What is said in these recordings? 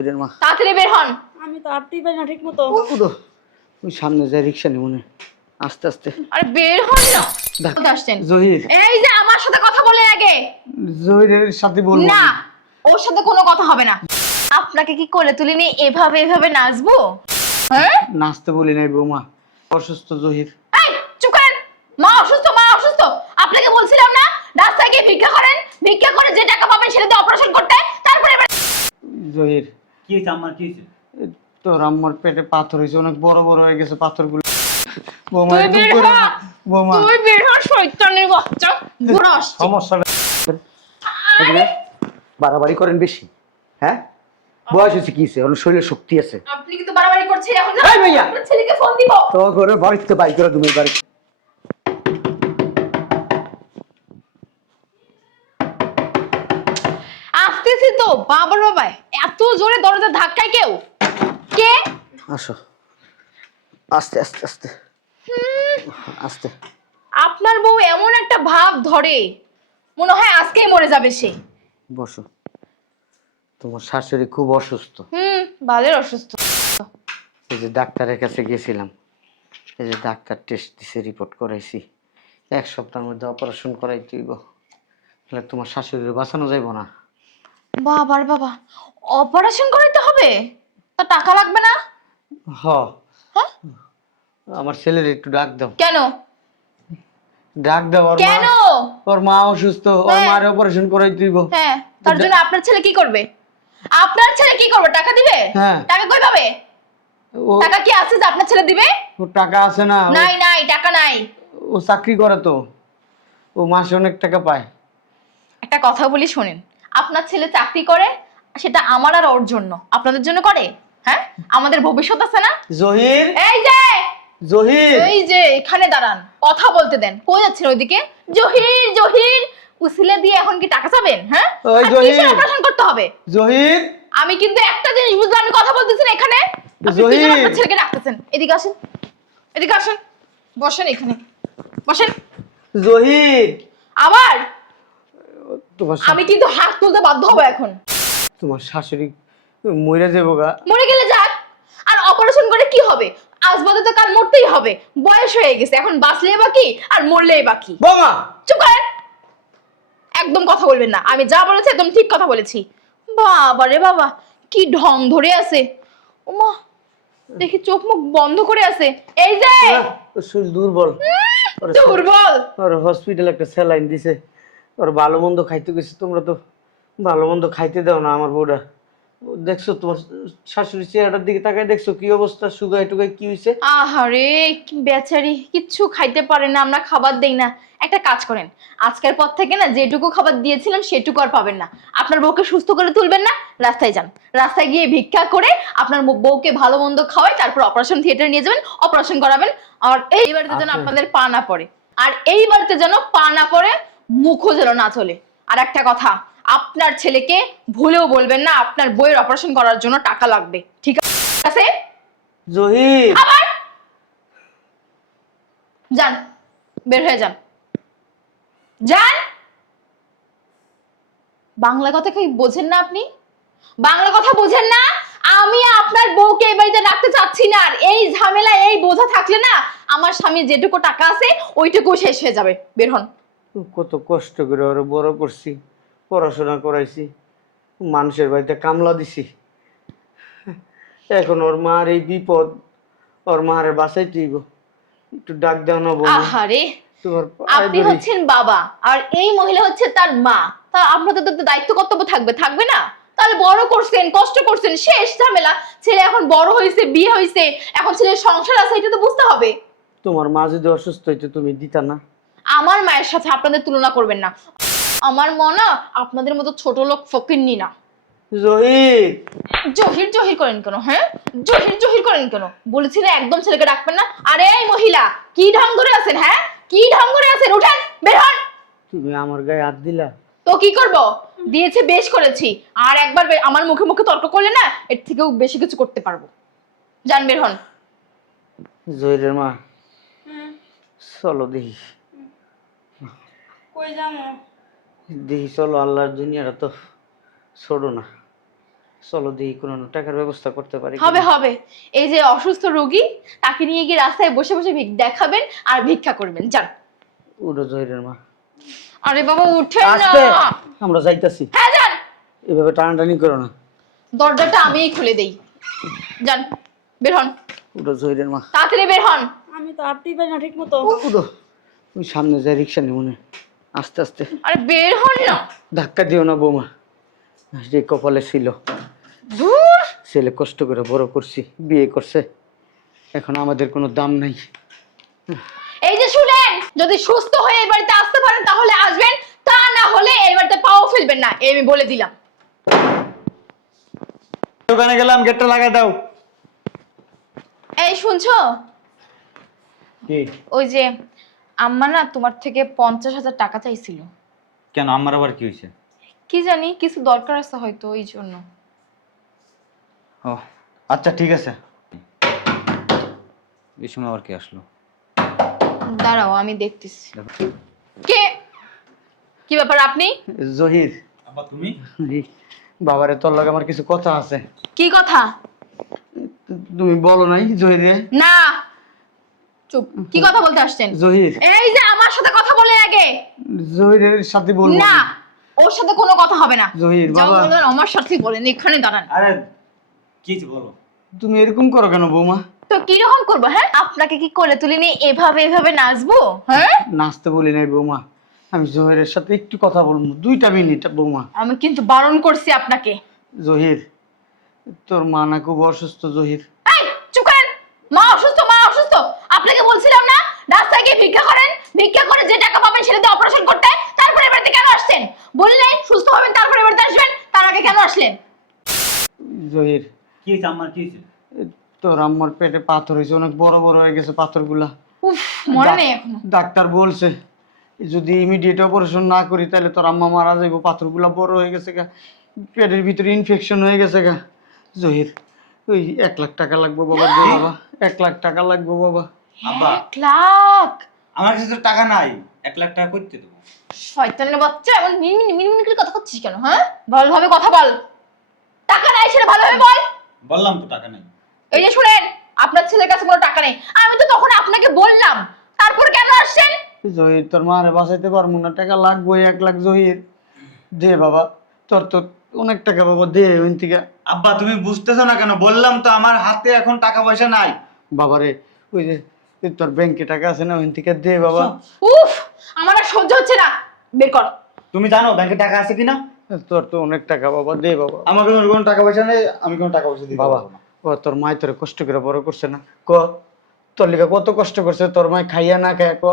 মা তাড়াতাড়ি বের হন। আমি তো আটতেই পারি না ঠিক মতো। ওই সামনে যায় রিক্সা নিয়ে মনে আস্তে আস্তে। আরে বের হন না। দেখ, কোথায় আসছেন? জহির এই যে আমার সাথে কথা বলে আগে। জহিরের সাথে বলবো না, ওর সাথে কোনো কথা হবে না। আপনাকে কি কোলে তুলে নিয়ে এভাবে এভাবে নাচবো? হ্যাঁ? নাচতে বলি নাই বৌমা, অসুস্থ জহির। এই চুপ করেন। মা অসুস্থ, মা অসুস্থ। আপনাকে বলছিলাম না রাস্তায় গিয়ে ভিক্ষা করেন, ভিক্ষা করে যে টাকা পাবেন সেটা দিয়ে অপারেশন করতে, তারপরে জহির কি হয়েছে আমার, কি হয়েছে? তোর আম্মার পেটে পাথর হয়েছে, অনেক বড় বড় হয়ে গেছে পাথরগুলো। বৌমা তুই একটু বের করে হ। না। বৌমা তুই বের হ শয়তানের বাচ্চা। বুড়ো আসছে। সমস্যা বাড়াবাড়ি করেন বেশি, হ্যাঁ? বয়স হয়েছে কি হয়েছে, ওর শরীরে শক্তি আছে। আপনি কিন্তু বাড়াবাড়ি করছেন এখন। এই ভাইয়া! আপনার ছেলেকে ফোন দিব। তো করে বাড়িতে বাই করে তুমি বাড়ি। আসতেছি তো। বাবার বাবা এত জোরে দরজা ধাক্কায় কেউ? কে? আসো, আস্তে আস্তে আস্তে আস্তে। আপনার বউ এমন একটা ভাব ধরে মনে হয় আজকেই মরে যাবে সে। বসো। তোমার শাশুড়ি খুব অসুস্থ। বালের অসুস্থ। এই যে ডাক্তারের কাছে গেছিলাম, এই যে ডাক্তার টেস্ট দিছে, রিপোর্ট করাইছি, 1 সপ্তাহের মধ্যে অপারেশন করাই তুইব। তাহলে তোমার শাশুড়ির বাঁচানো যাইব না। বাবার বাবা, অপারেশন করাইতে হবে? তা টাকা লাগবে না? হ, হ্যাঁ? আমার ছেলের একটু ডাক দাও। কেন? ডাক দাও। কেন? ওর মা অসুস্থ, ওর হ্যাঁ। মার অপারেশন করাই তুইব। হ্যাঁ, তার জন্য আপনার ছেলে কি করবে? আপনার ছেলে কি করবে? টাকা দিবে? হ্যাঁ। টাকা কই পাবে? ও টাকা কি আছে যে আপনার ছেলে দিবে? ওর টাকা আছে না, নাই নাই, টাকা নাই। ও চাকরি করে তো, ও মাসে অনেক টাকা পায়। একটা কথা বলি শোনেন, আপনার ছেলে চাকরি করে সেটা আমার আর ওর জন্য, আপনাদের জন্য করে? হ্যাঁ, আমাদের ভবিষ্যৎ আছে না? জহির, এই যে জহির, এই যে এখানে দাঁড়ান, কথা বলতে দেন। কই যাচ্ছেন ওইদিকে? জহির জহির উসিলে দিয়ে এখন কি টাকা চাবেন? হ্যাঁ, ওই আর জহির। কিসের অপারেশন করতে হবে? জহির, আমি কিন্তু একটা জিনিস বুঝলাম, আমি কথা বলতেছি না এখানে। আপনি কি জন্য আপনার ছেলেকে ডাকতেছেন? এদিকে আসেন, এদিকে আসেন, বসেন এখানে, বসেন। জহির। আবার তোমার আমি কিন্তু হাত তুলতে বাধ্য হবো এখন। তোমার শাশুড়ি মরে যাবো গা। মরে গেলে যাক, আর অপারেশন করে কি হবে? আজ বাদে তো কাল মরতেই হবে। বয়স হয়ে গেছে, এখন বাঁচলেই বাকি আর মরলেই বাকি। বোমা, চুপ করেন, একদম কথা বলবেন না। আমি যা বলেছি একদম ঠিক কথা বলেছি। বাবা রে বাবা, কি ঢং ধরে আছে। ওমা, দেখি চোখ মুখ বন্ধ করে আছে। এই যে ওর শরীর দুর্বল। দুর্বল। ওর হসপিটালে একটা স্যালাইন দিছে, ওর ভালো মন্দ খাইতে গেছে। তোমরা তো ভালো মন্দ খাইতে দাও না আমার বউটা। দেখছো তোমার শাশুড়ি চেহারাটার দিকে তাকায়, দেখছো কি অবস্থা, সুগাই টুগাই কি হয়েছে। আহারে, কি বেচারি, কিচ্ছু খাইতে পারে না, আমরা খাবার দেই না। একটা কাজ করেন, আজকের পর থেকে না যেটুকু খাবার দিয়েছিলাম সেটুকু আর পাবেন না। আপনার বউকে সুস্থ করে তুলবেন না, রাস্তায় যান, রাস্তায় গিয়ে ভিক্ষা করে আপনার বউকে ভালো মন্দ খাওয়াই, তারপর অপারেশন থিয়েটারে নিয়ে যাবেন, অপারেশন করাবেন। আর এই বাড়িতে যেন আপনাদের পা না পড়ে, আর এই বাড়িতে যেন পা না পড়ে, মুখও যেন না চলে। আর একটা কথা, আপনার ছেলেকে ভুলেও বলবেন না আপনার বউয়ের অপারেশন করার জন্য টাকা লাগবে, ঠিক আছে? জহির, আবার যান, বের হয়ে যান, যান। বাংলা কথা কি বোঝেন না আপনি? বাংলা কথা বোঝেন না? আমি আপনার বউকে এই বাড়িতে রাখতে চাচ্ছি না। আর এই ঝামেলা, এই বোঝা থাকলে না আমার স্বামীর যেটুকু টাকা আছে ওইটুকু শেষ হয়ে যাবে। বের হন। কত কষ্ট করে ওরা বড় করছি, পড়াশোনা করাইছি, মানুষের বাড়িতে কামলা দিছি। এখন ওর মার এই বিপদ, ওর মারে বাঁচাই তুইব। একটু ডাক দাও না বোন। আহারে, তোমার আপনি হচ্ছেন বাবা আর এই মহিলা হচ্ছে তার মা। তা আপনাদের তো দায়িত্ব কর্তব্য থাকবে, থাকবে না? তাহলে বড় করছেন, কষ্ট করছেন, শেষ ঝামেলা। ছেলে এখন বড় হয়েছে, বিয়ে হয়েছে, এখন ছেলের সংসার আছে, এটা তো বুঝতে হবে। তোমার মা যদি অসুস্থ হইতো তুমি দিতা না? আমার মায়ের সাথে আপনাদের তুলনা করবেন না। আমার মা না আপনাদের মতো ছোট লোক ফকিন্নি না। জহির, জহির জহির করেন কেন? হ্যাঁ, জহির জহির করেন কেন? বলেছি না একদম ছেলেকে ডাকবেন না। আরে এই মহিলা, কি ঢং করে আছেন? হ্যাঁ, কি ঢং করে আছেন? উঠেন, বের হন। তুমি আমার গায়ে হাত দিলা। তো কি করব? দিয়েছে, বেশ করেছি। আর একবার আমার মুখে মুখে তর্ক করলে না এর থেকেও বেশি কিছু করতে পারবো। যান, বের হন। জহিরের মা, হুম, চলো দেখি, কই যাবো? দেখি চলো। আল্লাহর দুনিয়াটা তো ছোড়ো না। চলো দেখি কোনো টাকার ব্যবস্থা করতে পারি কিনা। হবে হবে, এই যে অসুস্থ রোগী তাকে নিয়ে গিয়ে রাস্তায় বসে বসে দেখাবেন আর ভিক্ষা করবেন, যান। উঠো জহিরের মা। আরে বাবা উঠেন আস্তে, না। আমরা যাইতাছি। হ্যাঁ যান। এভাবে টানাটানি করো না। দরজাটা আমিই খুলে দেই, যান, বের হন, উঠো জহিরের মা। তাড়াতাড়ি বের হন। আমি তো হাঁটতেই পারি না ঠিক মতো। উঠো, ওই সামনে যায় রিক্সা নিয়ে মনে হয়। আস্তে আস্তে, আরে বের হন না। ধাক্কা দিও না বৌমা। যে কপালে ছিল, ধুর। ছেলে কষ্ট করে বড় করছি, বিয়ে করছে, এখন আমাদের কোনো দাম নাই। এই যে শুনেন, যদি সুস্থ হয়ে এই বাড়িতে আসতে পারেন তাহলে আসবেন, তা না হলে এই বাড়িতে পাও ফেলবেন না, এই আমি বলে দিলাম। দোকানে গেলাম, গেটটা লাগাই দাও। এই শুনছো, কি? ওই যে আম্মা না তোমার থেকে 50,000 টাকা চাইছিল। কেন, আমার আবার কি হয়েছে? কি জানি কিছু দরকার আছে হয়তো, এই জন্য। ও আচ্ছা ঠিক আছে। এই সময় আবার কে আসলো? দাঁড়াও আমি দেখতেছি। কে? কি ব্যাপার আপনি? জহির। আব্বা তুমি? বাবারে, তোর লগে আমার কিছু কথা আছে। কি কথা? তুমি বলো নাই জহিরে? না, চুপ। কি কথা বলতে আসছেন? জহির, এই যে আমার সাথে কথা বলে আগে। জহিরের সাথে বলবো না, ওর সাথে কোনো কথা হবে না। জহির যাও বাবা। বলবেন আমার সাথে বলেন, এখানে দাঁড়ান। আরে কি বলো? তুমি এরকম করো কেন বৌমা? তো কি রকম করবো? হ্যাঁ, আপনাকে কি কোলে তুলে নিয়ে এভাবে এভাবে নাচবো? হ্যাঁ, নাচতে বলি নাই বৌমা, আমি জহিরের সাথে একটু কথা বলবো, 2টা মিনিট বৌমা। আমি কিন্তু বারণ করছি আপনাকে। জহির, তোর মা না খুব অসুস্থ জহির। এই চুপ করেন। মা অসুস্থ, মা অসুস্থ। আপনাকে বলছিলাম না রাস্তায় গিয়ে ভিক্ষা করেন, ভিক্ষা করে যে টাকা পাবেন সেটা দিয়ে অপারেশন করতে। তারপরে বাড়িতে কেন আসছেন? বললেন সুস্থ হবেন তারপরে বাড়িতে আসবেন, তার আগে কেন আসলেন? জহির, কি হয়েছে আমার, কি হয়েছে? তোর আম্মার পেটে পাথর হয়েছে, অনেক বড় বড় হয়ে গেছে পাথরগুলা। উফ, মনে নেই এখনো। ডাক্তার বলছে যদি ইমিডিয়েট অপারেশন না করি তাহলে তোর আম্মা মারা যাইব, পাথরগুলা বড় হয়ে গেছে গা, পেটের ভিতরে ইনফেকশন হয়ে গেছে গা। জহির, ওই 1 লাখ টাকা লাগবে বাবা, দে বাবা, 1 লাখ টাকা লাগবে বাবা। আব্বা 1 লাখ? আমার কাছে তো টাকা নাই, 1 লাখ টাকা করতে দেবো? শয়তানের বাচ্চা, এমন মিনমিন মিনমিন করে কথা করছিস কেন? হ্যাঁ, ভালোভাবে কথা বল। টাকা নাই সেটা ভালোভাবে বল। বললাম তো টাকা নাই। এই যে শুনেন, আপনার ছেলের কাছে কোনো টাকা নেই, আমি তো তখন আপনাকে বললাম, তারপর কেন আসছেন? জহির, তোর মারে বাঁচাইতে পারবো না, টাকা লাগবে 1 লাখ। জহির দে বাবা, তোর তো অনেক টাকা বাবা, দে ওই থেকে। আব্বা তুমি বুঝতেছো না কেন? বললাম তো আমার হাতে এখন টাকা পয়সা নাই। বাবারে, ওই যে তোর ব্যাংকে টাকা আছে না, ওই থেকে দে বাবা। উফ, আমার আর সহ্য হচ্ছে না, বের কর। তুমি জানো ব্যাংকে টাকা আছে কিনা? তোর তো অনেক টাকা বাবা, দে বাবা। আমার কোনো টাকা পয়সা নেই, আমি কোনো টাকা পয়সা দিতে বাবা, পারবো না। ও তোর মায় তোরে কষ্ট করে বড় করছে না, ক তোর লিগা কত কষ্ট করছে, তোর মায় খাইয়া না খাইয়া, ক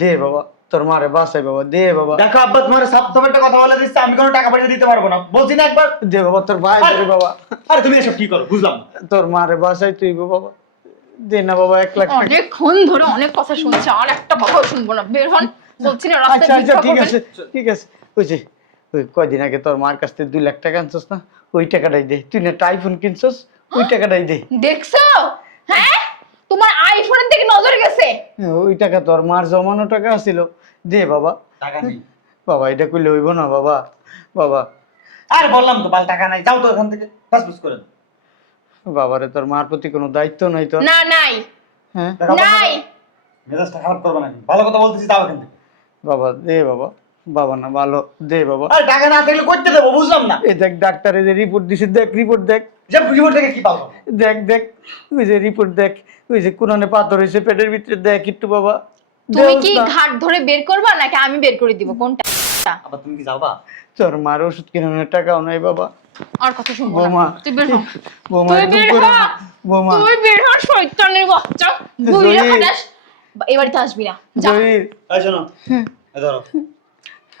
দে বাবা, তোর মারে বাঁচাই বাবা, দে বাবা। দেখো আব্বা, তোমার সাপ একটা কথা বলে দিচ্ছে, আমি কোনো টাকা পয়সা দিতে পারবো না, বলছি না একবার। দে বাবা, তোর ভাই আরে, দে বাবা, আরে তুমি এসব কি করো বুঝলাম না। তোর মারে বাঁচাই তুই বাবা, দে না বাবা 1 লাখ টাকা। অনেকক্ষণ ধরে অনেক কথা শুনছে, আর একটা কথাও শুনবো না, বের হন বলছি না। আচ্ছা রাস্তায় আচ্ছা, ভিক্ষা ঠিক করবেন। আছে ঠিক আছে। ওই যে ওই কয়দিন আগে তোর মার কাছ থেকে 2 লাখ টাকা আনছস না, ওই টাকাটাই দে। তুই না আইফোন কিনছস, ওই টাকাটাই দে। দেখছো? হ্যাঁ, তোমার আইফোনের দিকে নজর গেছে। ওই টাকা তোর মার জমানো টাকা ছিল, দে বাবা। টাকা নেই বাবা, এটা কইলে হইব না বাবা, বাবা। আর বললাম তো বাল টাকা নাই, যাও তো এখান থেকে, ফাসফুস করে দাও। বাবারে, তোর মার প্রতি কোনো দায়িত্ব নাই তোর? না, নাই হ্যাঁ দেখো, নাই। মেজাজটা খারাপ করবে না, ভালো কথা বলতেছি, যাও এখান থেকে। বাবা, দে বাবা, বাবা না ভালো, দে বাবা। আরে টাকা না থাকলে করতে দেবো, বুঝলাম না। এই দেখ ডাক্তারে যে রিপোর্ট দিছে, দেখ রিপোর্ট দেখ, যে রিপোর্ট থেকে কি পাবো? দেখ দেখ, ওই যে রিপোর্ট দেখ, ওই যে কোনানে পাথর হয়েছে পেটের ভিতরে, দেখ একটু বাবা। তুমি দেখ কি না। ঘাট ধরে বের করবা নাকি আমি বের করে দিব? কোনটা? আবার তুমি কি যাবা? তোর মার ওষুধ কিনানোর টাকাও নাই বাবা। আর কথা শুনবো বৌমা, না, তুই বের হ। বৌমা তুই এরকম বের করো হ। না। বৌমা, তুই বের হ, শয়তানের বাচ্চা, বুইড়া জহির। খাটাস। এই বাড়িতে আসবি না, যা। জহির, এই শোনো, এই ধরো,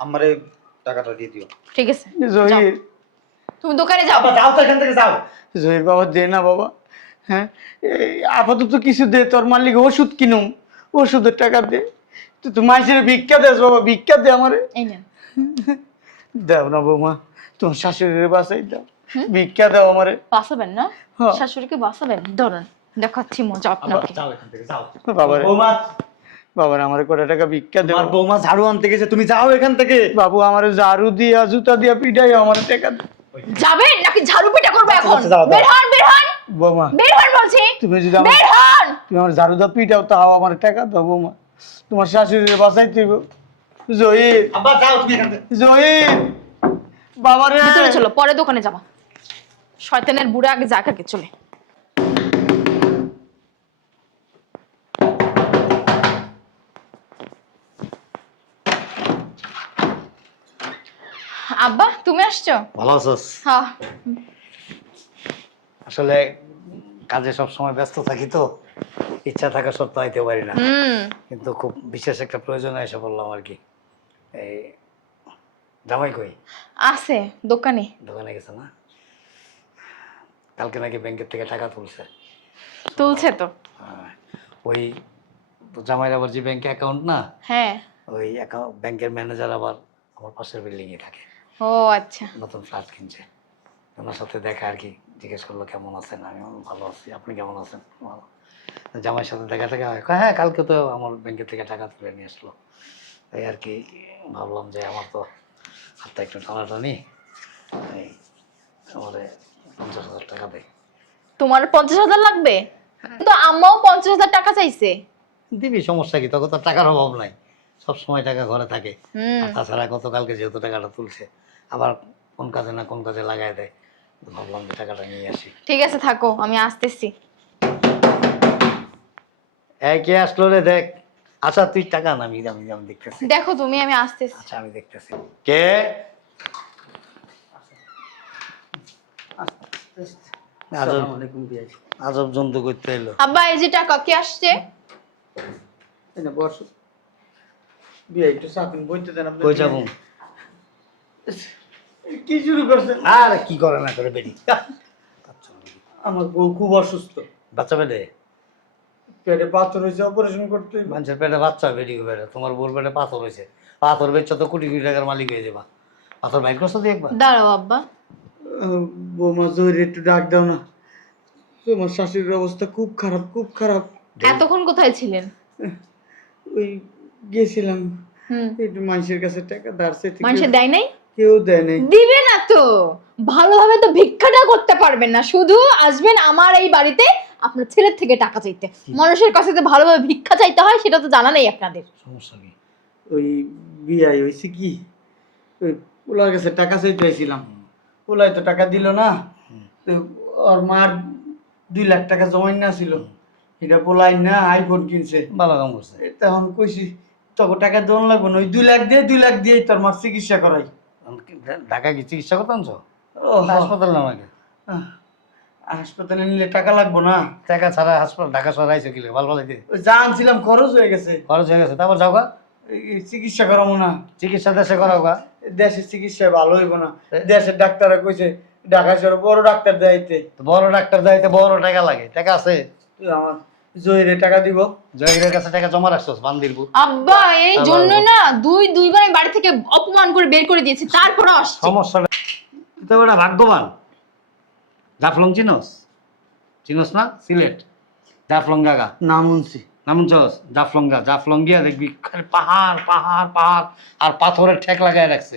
আমারে টাকাটা দিয়ে দিও। ঠিক আছে, জহির, তুমি দোকানে যাও। আবার যাও তো এখান থেকে, যাও। জহির বাবা, দে না বাবা। হ্যাঁ, এই আপাতত কিছু দে, তোর মালিক ওষুধ কিনুম, ওষুধের টাকা দে। তুই তো মাইসের ভিক্ষা দেস বাবা, ভিক্ষা দে আমারে। এই নেন। দেও না বৌমা, তোমার শাশুড়ির বাসাই দাও, ভিক্ষা দাও আমারে। বাঁচাবেন না? হ্যাঁ। শাশুড়িকে বাঁচাবেন? ধরুন, দেখাচ্ছি মজা আবার আপনাকে। যাও এখান থেকে, যাও। বাবারে, বৌমা, বাবারে আমারে কত টাকা ভিক্ষা দেও। তোমার বৌমা ঝাড়ু আনতে গেছে, তুমি যাও এখান থেকে। বাবু আমারে ঝাড়ু দিয়া জুতা দিয়া পিটাই আমারে টাকা দে। যাবেন নাকি ঝাড়ু পিটা করবো এখন? আচ্ছা, যাও, যাও। বের হন, বের হন, বৌমা বের হন বলছি। তুমি যদি আমার বের হন। তুমি আমার ঝাড়ু দাও পিটাও তাও আমার টাকা দাও বৌমা। তোমার শাশুড়ির বাসাইতে হইব। জহির আব্বা যাও তুমি এখান থেকে। জহির বাবারে ভিতরে চলো, পরে দোকানে যাবা। শয়তানের বুড়া আগে যাক আগে চলে। আব্বা তুমি আসছো? ভালো আছোস? হ্যাঁ। আসলে কাজে সব সময় ব্যস্ত থাকি তো ইচ্ছা থাকা সত্ত্বেও আইতে পারি না, কিন্তু খুব বিশেষ একটা প্রয়োজনে এসে বললাম আর কি। এই জামাই কই? আছে দোকানে। দোকানে গেছে না? কালকে নাকি ব্যাংকের থেকে টাকা তুলছে। তুলছে তো। ওই তো জামাইয়ের আবার যে ব্যাংকে অ্যাকাউন্ট না, হ্যাঁ। ওই অ্যাকাউন্ট ব্যাংকের ম্যানেজার আবার আমার পাশের বিল্ডিংয়ে থাকে, ও আচ্ছা। নতুন ফ্ল্যাট কিনছে। ওনার সাথে দেখা আর কি, জিজ্ঞেস করলো কেমন আছেন। আমি বললাম, ভালো আছি, আপনি কেমন আছেন? ভালো। জামাইয়ের সাথে দেখা টাকা হয়, কয়, হ্যাঁ কালকে তো আমার ব্যাংকের থেকে টাকা তুলে নিয়ে আসলো। এই আর কি ভাবলাম যে আমার তো হাতটা একটু টানাটানি, এই আমারে 50,000 টাকা দেয়। তোমার 50,000 লাগবে? তো আম্মাও 50,000 টাকা চাইছে। দিবি, সমস্যা কি? তখন তো টাকার অভাব নাই, সব সময় টাকা ঘরে থাকে। হুম। আর তাছাড়া গতকালকে যেহেতু টাকাটা তুলছে, আবার কোন কাজে না কোন কাজে লাগাই দেয়, ভাবলাম যে টাকাটা নিয়ে আসি। ঠিক আছে থাকো, আমি আসতেছি। এই কে আসলো রে? দেখ। আচ্ছা তুই টাকা না, আমি আমি আমি দেখতেছি। দেখো তুমি, আমি আসতেছি। আচ্ছা আমি দেখতেছি কে। আজব আসসালামু আলাইকুম বিয়াই। আজব জন্তু করতে এলো। আব্বা এই যে টাকা কে আসছে? এই না বস বিয়াই একটু চাপিন বইতে দেন আপনি। কই যাবো? কি শুরু করছেন? আরে কি করে না করে বেরি। আমার বউ খুব অসুস্থ, বাচ্চা পেটে? পেটে পাথর হয়েছে, অপারেশন করতে হইব। মানুষের পেটে বাচ্চা বেরি বেড়ে, তোমার বোর পেটে পাথর হয়েছে। পাথর বেচছো তো কোটি কোটি টাকার মালিক হয়ে যাবা। পাথর বাইর করছো তুই একবার? দাঁড়াও আব্বা। বৌমা জহির একটু ডাক দাও না, তোমার শাশুড়ির অবস্থা খুব খারাপ, খুব খারাপ। এতক্ষণ কোথায় ছিলেন? ওই গেছিলাম হুম। একটু মানুষের কাছে টাকা ধার চাইতে, মানুষে দেয় নাই? কেউ দেয় নাই। দিবে না তো, ভালোভাবে তো ভিক্ষাটা করতে পারবেন না, শুধু আসবেন আমার এই বাড়িতে আপনার ছেলের থেকে টাকা চাইতে। মানুষের কাছে যে ভালোভাবে ভিক্ষা চাইতে হয় সেটা তো জানা নেই আপনাদের। সমস্যা কি? ওই বিয়াই হয়েছে কি, ওই পোলার কাছে টাকা চাইতে হয়েছিলাম, পোলাই তো টাকা দিল না। তো ওর মার 2 লাখ টাকা জমাই না ছিল, এটা পোলাই না আইফোন কিনছে। ভালো কাম করছে। তখন কইছি তোকে টাকা দেওয়ান লাগবো না, ওই 2 লাখ দিয়ে 2 লাখ দিয়ে তোর মার চিকিৎসা করাই। ঢাকা কি চিকিৎসা করতে আনছো? ও হাসপাতাল না আমাকে? হাসপাতালে নিলে টাকা লাগবো না? টাকা ছাড়া হাসপাতাল ঢাকা শহর আইছো কি? ভালো ভালো ওই যা আনছিলাম খরচ হয়ে গেছে, খরচ হয়ে গেছে, তারপর যাও গা। এই চিকিৎসা করাবো না। চিকিৎসা দেশে করাও গা। দেশের চিকিৎসায় ভালো হইব না, দেশের ডাক্তাররা কইছে ঢাকা শহরে বড় ডাক্তার দেখাইতে। তো বড় ডাক্তার যাইতে বড় টাকা লাগে, টাকা আছে? তুই আমার জহিরে টাকা দিব। জহিরের কাছে টাকা জমা রাখছোস বান্দির বুত। আব্বা এই জন্য না দুইবার আমি বাড়ি থেকে অপমান করে বের করে দিয়েছি, তারপরে আসছে। সমস্যাটা তো ওটা ভাগ্যবান। জাফলং চিনোস? চিনোস না? সিলেট জাফলং জায়গা নাম শুনছি। নাম চস? জাফলং যা, জাফলং গিয়া দেখবি খালি পাহাড় পাহাড় পাহাড় আর পাথরের ঠেক লাগাই রাখছে।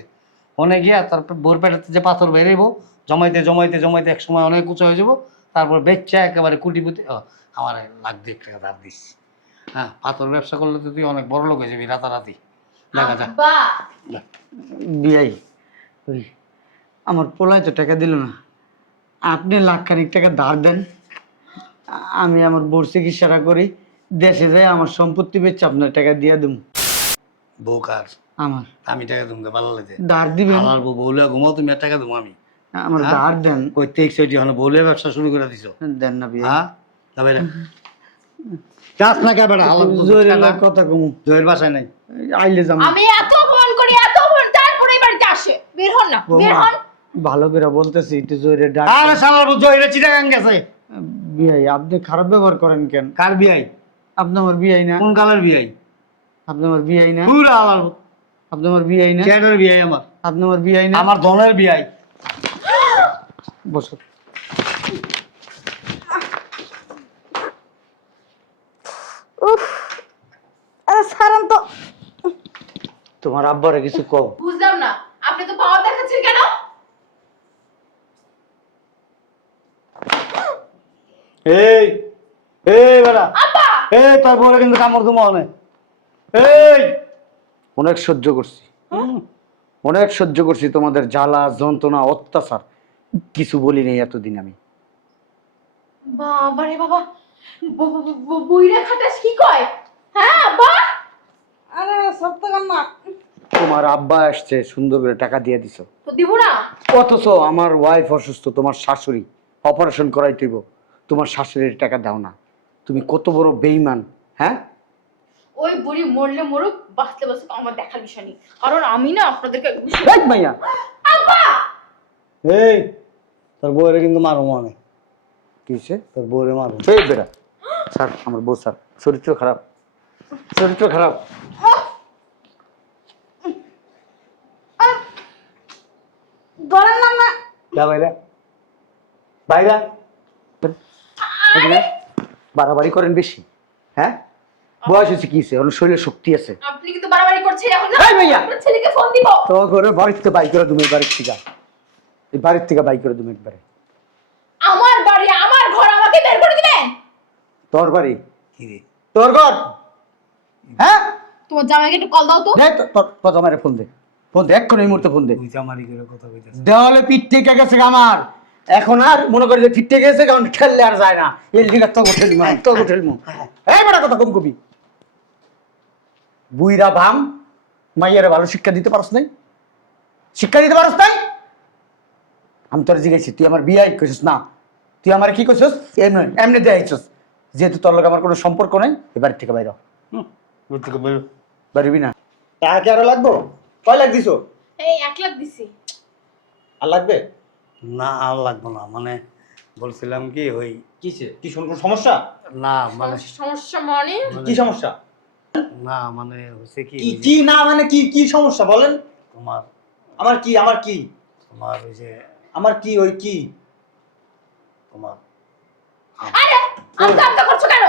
ওনে গিয়া তারপর বোর পেটাতে যে পাথর বেরিয়েব, জমাইতে জমাইতে জমাইতে এক সময় অনেক উঁচু হয়ে যাব, তারপর বেচা একেবারে কুটিপুটি। আমার লাখ 2 টাকা ধার দিস। হ্যাঁ, পাথর ব্যবসা করলে তো তুই অনেক বড় লোক হয়ে যাবি রাতারাতি। দেখা যা। আব্বা বিয়াই ওই আমার পোলায় তো টাকা দিল না, আপনি লাখখানিক টাকা ধার দেন, আমি আমার বোর চিকিৎসাটা করি, দেশে যাই আমার সম্পত্তি বেচে আপনার টাকা দিয়ে দেবো। বউ কার? আমার। আমি টাকা তুমি ভালো লাগে ধার দিবেন? আমার বউ বউলে ঘুমাও, তুমি আর টাকা দেবো আমি? আমার হ্যাঁ? ধার দেন। কই তেইশ হলো বউলে ব্যবসা শুরু করে দিছো? দেন না বিয়াই। হ্যাঁ তবে চাস না কে বেড়া হালাল জহিরের কথা কমু, জয়ের বাসায় নাই। আইলে যাবো। আমি এত অপমান করি, এত অপমান, তারপরে এই বাড়িতে আসে। বের হন না, বের হন। ভালো করে বলতেছি, একটু জহিরে ডাক। আরে শালার বউ জয়ের চিটাগাং গেছে। বিয়াই আপনি খারাপ ব্যবহার করেন কেন? কার বিয়াই? আপনি আমার বিয়াই না? কোন কালের বিয়াই? আপনি আমার বিয়াই না? পুরা আমার আপনি আমার বিয়াই না? চেয়ারের বিয়াই আমার। আপনি আমার বিয়াই না? আমার ধনের বিয়াই। বসো। আরে সারান তো। তোমার আব্বারে কিছু কও। বুঝলাম না, আপনি তো পাওয়ার দেখাচ্ছেন কেন? এই এই বেড়া আব্বা এই তোর বউরে কিন্তু কামড় দুমো অনেক এই অনেক সহ্য করছি, অনেক সহ্য করছি তোমাদের জ্বালা যন্ত্রণা অত্যাচার, কিছু বলি নেই এতদিন আমি। বাবা রে বাবা, বুইরা খাটাস কি কয়? হ্যাঁ আব্বা, আরে সব তো না। তোমার আব্বা আসছে, সুন্দর করে টাকা দিয়ে দিছো, তো দিব না। অথচ আমার ওয়াইফ অসুস্থ, তোমার শাশুড়ি অপারেশন করাই দিব, তোমার শাশুড়ির টাকা দাও না। তুমি কত বড় বেঈমান, হ্যাঁ? ওই বুড়ি মরলে মরুক, বাঁচলে বাঁচুক, আমার দেখার বিষয় নেই। কারণ আমি না আপনাদেরকে এই মাইয়া, আব্বা এই তোর বউরে কিন্তু মারো মনে, কি হয়েছে? তোর বউরে মারো। এই বেটা, স্যার আমার বউ স্যার, চরিত্র খারাপ, চরিত্র খারাপ। ধরেন না না। যা বাইরে বাইরা। এখানে বাড়াবাড়ি করেন বেশি, হ্যাঁ? বয়স হচ্ছে কি হয়েছে, ওর শরীরে শক্তি আছে। আপনি কিন্তু বাড়াবাড়ি করছেন এখন না। এই মাইয়া, আপনার ছেলেকে ফোন দিব। তো করে বাড়িতে বাই করে তুমি, বাড়ির থেকে, এই বাড়ির থেকে বাই করে তুমি একবারে। আমার বাড়ি, আমার ঘর, আমাকে বের করে দিবেন। তোর বাড়ি, কি রে তোর ঘর, হ্যাঁ? তোমার জামাইকে একটু কল দাও তো। দে তোর জামাইরে ফোন দে, ফোন দে, এক্ষুনি এই মুহূর্তে ফোন দে। তুই জামারি করে কথা কইতাছিস? দেওয়ালে পিঠ থেকে গেছে আমার, এখন আর মনে করি যে পিঠ থেকে গেছে, কারণ ঠেললে আর যায় না, এর লিগা তো ঠেলমু, তো ঠেলমু। এই বেটা কথা কম কবি, বুইরা ভাম, মাইয়ারে ভালো শিক্ষা দিতে পারস নাই, শিক্ষা দিতে পারস নাই। আমি তোর জিজ্ঞাসি, তুই আমার বিয়ে কইছিস না, তুই আমার কি কইছিস? এমনি এমনি দেয়াইছিস, যেহেতু তোর লগে আমার কোনো সম্পর্ক নাই, এই বাড়ির থেকে বাইর হ। ওর থেকে বেরো। বাড়িবি না। টাকা কি আরো লাগবো? কয় লাখ দিছো? এই 1 লাখ দিছি। আর লাগবে? না আর লাগবো না, মানে বলছিলাম কি ওই কিসে? কি কোন সমস্যা? না মানে সমস্যা মানে কি সমস্যা? না মানে হচ্ছে কি কি কি না মানে কি কি সমস্যা বলেন? তোমার আমার কি আমার কি? তোমার ওই যে আমার কি ওই কি? তোমার আরে আমতা আমতা করছো কেন?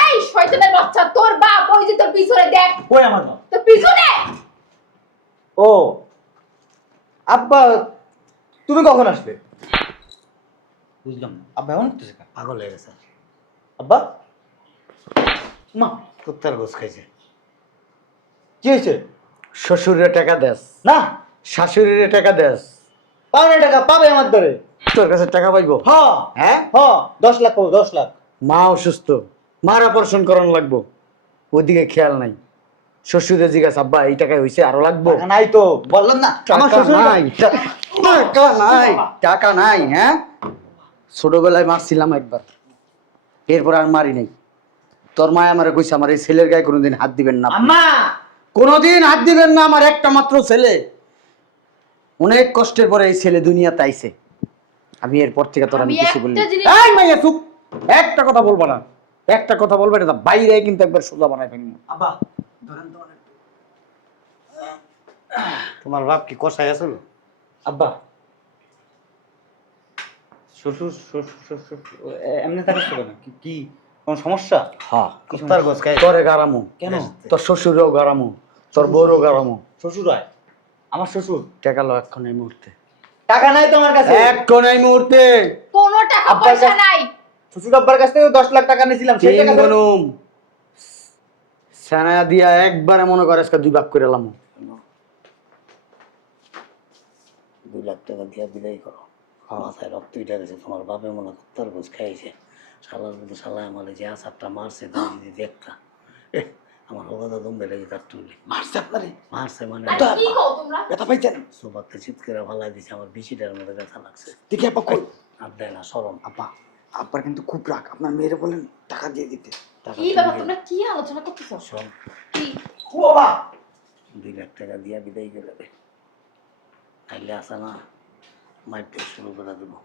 এই শয়তানের বাচ্চা, তোর বাপ ওই যে তোর পিছনে দেখ, কই আমার বাপ? তোর পিছনে। ও আব্বা, তুমি কখন আসলে? বুঝলাম না। আব্বা এমন করতেছে কেন? পাগল হয়ে গেছে, আব্বা মা কুত্তার গোস খাইছে। কি হয়েছে? শ্বশুরের টাকা দেস না শাশুড়ির টাকা দেস, পাওনা টাকা পাবে আমার ধরে। তোর কাছে টাকা পাইবো? হ হ্যাঁ, হ 10 লাখ পাবো, 10 লাখ। মা অসুস্থ, মার অপারেশন করানো লাগবো, ওইদিকে খেয়াল নাই। শ্বশুরে জিজ্ঞাসা, আব্বা এই টাকায় হইছে, আরো লাগবো? টাকা নাই তো, বললাম না আমার টাকা শ্বশুর নাই, টাকা নাই, টাকা নাই। হ্যাঁ, ছোটবেলায় মারছিলাম একবার, এরপর আর মারি নাই। তোর মা আমারে কইছে, আমার এই ছেলের গায়ে কোনোদিন হাত দিবেন না, আপনি। আম্মা কোনোদিন হাত দিবেন না, আমার একটা মাত্র ছেলে, অনেক কষ্টের পরে এই ছেলে দুনিয়াতে আইছে। আমি এরপর থেকে তোর আমি আমি কিছু বলি একটা না। জিনিস- এই মাইয়া চুপ, একটা কথা বলবো না, একটা কথা বলবে না, বাইরে কিন্তু একবার সোজা বানাই ফেলবো। আব্বা ধরেন তো অনেক। তোমার বাপ কি কষাই আছিল? আব্বা শ্বশুর শ্বশুর শ্বশুর এমনি থাকছো কেন? কি কি কোন সমস্যা? হ্যাঁ, কুত্তার গোস খাইছে। তোরে গারামু, কেন? তোর শ্বশুরও গারামু, তোর বউরও গারামু। শ্বশুর হয় আমার শ্বশুর? টাকা লো এখন এই মুহূর্তে, টাকা নাই তোমার কাছে? এখন এই মুহূর্তে। কোনো টাকা আব্বার পয়সা কাছে- নাই। শ্বশুর আব্বার কাছ থেকে 10 লাখ টাকা নিয়েছিলাম, সেই তিন টাকা ধরে- গুনুম সেনা দিয়া একবারে মনে করে আজকে 2 ভাগ করে এলাম। 2 লাখ টাকা দিয়া বিদায় করো, মাথায় রক্ত উঠে গেছে। তোমার বাপে মনে হয় কুত্তার গোস খাইছে। শালার কিন্তু শালায় আমার যে আচারটা মারছে, তুমি যদি দেখতা, আমার হগাদা দমবে লেগে তার তুলি মারছে আপনারে? মারছে মানে তাহলে কি কও তোমরা? ব্যথা পাইছেন? সোবাতে চিৎকারে ফালাই দিছে, আমার বিচিটার মধ্যে ব্যথা লাগছে। দেখি আব্বা কই? আর দেয় না সরম। আব্বা আব্বার কিন্তু খুব রাগ, আপনার মেয়েরে বলেন টাকা দিয়ে দিতে। টাকা কি ব্যাপার, তোমরা কি আলোচনা করতেছো? সব কি? ও বাবা 2 লাখ টাকা দিয়া বিদায় করে দেবে, তাইলে আসা না মারতে শুরু করে দেবো।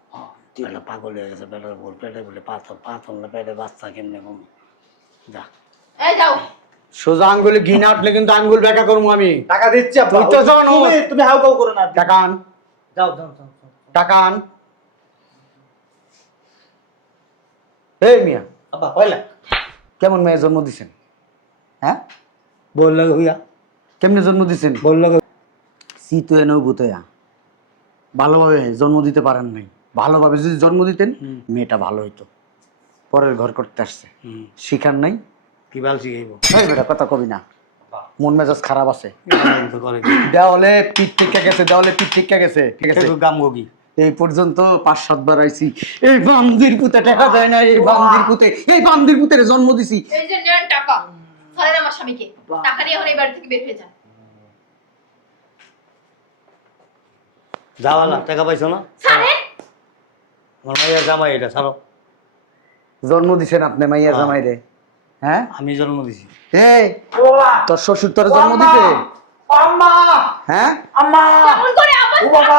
বেটা পাগল হয়ে গেছে, বেটার ভোর পেটে বলে পাথর, পাথর না পেটে বাচ্চা কেমনে কম। যা এই যাও। সোজা আঙ্গুলে ঘি না উঠলে কিন্তু আঙ্গুল ব্যাকা করবো আমি। টাকা দিচ্ছি আব্বা। তুই তো জানো। তুমি হাউ কাউ করো না। টাকা আন, যাও যাও যাও যাও। টাকা আন। এই মিয়া, আব্বা কয় লাখ? কেমন মেয়ে জন্ম দিছেন? হ্যাঁ, বললো হইয়া, কেমনে জন্ম দিছেন? বললো শীত হয়ে নৌবুত হইয়া, ভালোভাবে জন্ম দিতে পারেন নাই। ভালোভাবে যদি জন্ম দিতেন, মেয়েটা ভালো হইতো। পরের ঘর করতে আসছে হুম শিখার নাই। কি বাল শিখাইব এই বেটা কথা কবি না, মন মেজাজ খারাপ আছে। করে দেওয়ালে পিঠ টিকা গেছে, দেওয়ালে পিঠ টিকা গেছে, ঠিক আছে। গাম গগি এই পর্যন্ত 5-7 বার আইছি। এই বান্দির পুতে টাকা দেয় না, এই বান্দির পুতে, এই বান্দির পুতের জন্ম দিছি। এই যে নেন টাকা, ছাড়েন আমার স্বামীকে। টাকা নিয়ে এখন এই বাড়ি থেকে বের হয়ে যান। যাওয়ালা টাকা পাইছো না? ছাড়েন। আমার মাইয়া জামাই এটা ছাড়ো। জন্ম দিছেন আপনি মাইয়া জামাই রে? হ্যাঁ আমি জন্ম দিছি। এই তোর শ্বশুর তোর জন্ম দিছে? আম্মা হ্যাঁ আম্মা কেমন করে আবার ও বাবা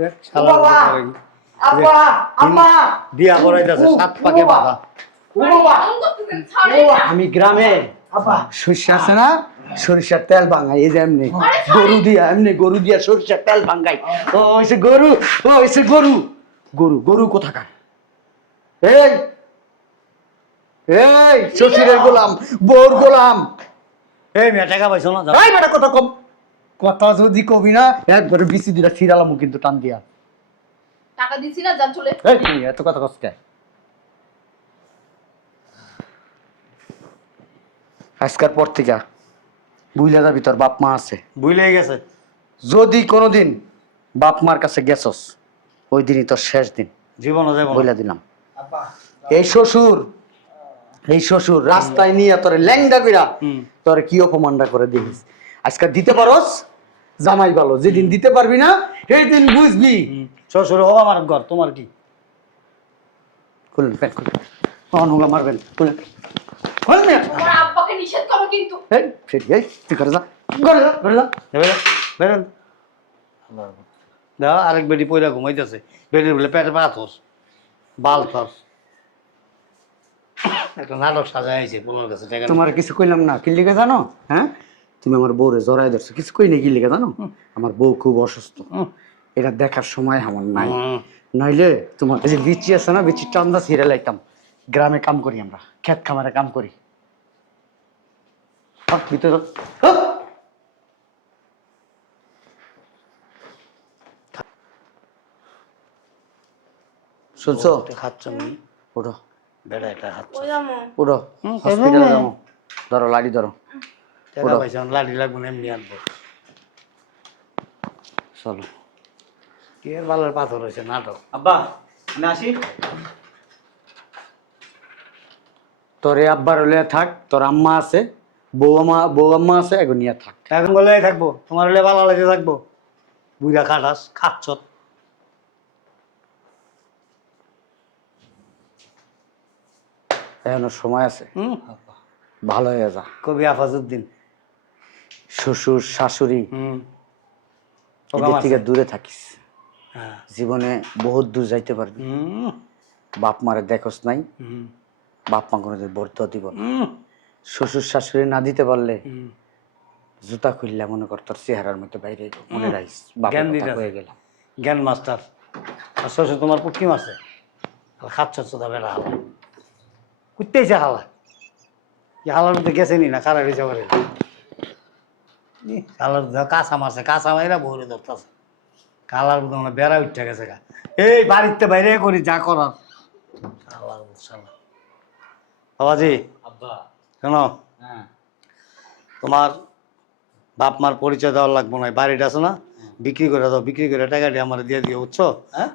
দেখ, শালার মতো করে কি। আব্বা আম্মা বিয়া করাইতেছে 7 পাকে বাধা। ও বাবা কেমন করতেছেন? ছাড়েন না। আমি গ্রামে আব্বা সরিষা আছে না, সরিষার তেল ভাঙাই, এই যে এমনি গরু দিয়া, এমনি গরু দিয়া সরিষার তেল ভাঙাই। ও হইছে গরু, ও হইছে গরু, গরু গরু কোথাকার। এই এই শ্বশুরের গোলাম, বউর গোলাম। এই মেয়ে টাকা পাইছো না? যাও। এই বেটা কথা কম, কথা যদি কবি না একবারে বিসি দিলা ছিড়ালাম কিন্তু টান দিয়া। টাকা দিছি না, যান চলে। এই তুই এত কথা কষ্ট। আজকের পর থেকে বুঝলে যাবি তোর বাপ মা আছে। ভুলে গেছে। যদি কোনোদিন বাপ মার কাছে গেছস, ওই দিনই তোর শেষ দিন, জীবনও যাবো না। বলে দিলাম। এই শ্বশুর, এই শ্বশুর রাস্তায় নিয়ে তোর ল্যাংডা কইরা হুম। তোর কি অপমানটা করে দিস। আজকে দিতে পারস জামাই ভালো, যেদিন দিতে পারবি না সেই দিন বুঝবি। শ্বশুর হোক আমার ঘর, তোমার কি? খুলুন প্যান্ট খুলুন, অনুলা মারবেন, খুলুন খুলুন না। তোমার আব্বাকে নিষেধ করো কিন্তু। এই ফের এই তুই করে যা, করে যা, করে যা। বেরোন, বেরোন। দাও, আরেক বেটি পয়লা ঘুমাইতেছে, বেটির বলে পেটে পাথর, বাল থর। একটা নাটক সাজাইছে পুনর কাছে টাকা নিয়ে। তোমার কিছু কইলাম না, কি লিখে জানো? হ্যাঁ, তুমি আমার বউরে জড়াই ধরছো, কিছু কই নাই, কি লিখে জানো? আমার বউ খুব অসুস্থ, এটা দেখার সময় আমার নাই। হুম। নইলে তোমার এই যে বিচি আছে না, বিচির চান্দা ছিঁড়ে লাইতাম। গ্রামে কাম করি আমরা, ক্ষেত খামারে কাম করি। ভিতরে যাও। শুনছো? খাচ্ছ নি? উঠো বেড়া এটা খাচ্ছ। উঠো, হসপিটালে যাবো। ধরো লাড়ি ধরো, টাকা পয়সা লাড়ি লাগবে না, এমনি আনবো। চলো। কি এর বালের পাথর হয়েছে নাটক। আব্বা আমি আসি। তোর এই আব্বার হলে থাক, তোর আম্মা আছে, বউ আম্মা আছে, এগো নিয়ে থাক। এখন বলে থাকবো, তোমার হলে ভালো লাগে থাকবো। বুড়া খাটাস, খাচ্ছ। এখনো সময় আছে, ভালো হয়ে যা। কবি আফাজউদ্দিন। শ্বশুর শাশুড়ি হুম। এদের থেকে দূরে থাকিস, হ্যাঁ। জীবনে বহুত দূর যাইতে পারবি। হুম। বাপ মারে দেখোস নাই, হুম। বাপ মা কোনোদিন বর্ত দিব না। হুম। শ্বশুর শাশুড়ি না দিতে পারলে হুম। জুতা খুললে মনে কর তোর চেহারার মধ্যে বাইরে আইবো। মনে রাখিস, বাপের জ্ঞান কথা দিতেছে। হয়ে গেলাম। জ্ঞান মাস্টার। আর শ্বশুর তোমার পুটকি মারছে, খাচ্ছ চোদা বেড়া হালা কুত্তেছে হালা। কি হালার মধ্যে গেছে নি না কারা রেজা করে কালার কাঁচা মারছে, কাঁচা মাইরা বউরে ধরতেছে। কালার মধ্যে মানে বেড়া উঠতে গেছে গা। এই বাড়িতে বাইরে করি যা করার। কালার বুঝছালা বাবাজি। আব্বা শোনো, হ্যাঁ তোমার বাপ মার পরিচয় দেওয়ার লাগবো না, বাড়িটা আছে না বিক্রি করে দাও, বিক্রি করে টাকাটি আমার দিয়ে দিও, বুঝছো? হ্যাঁ?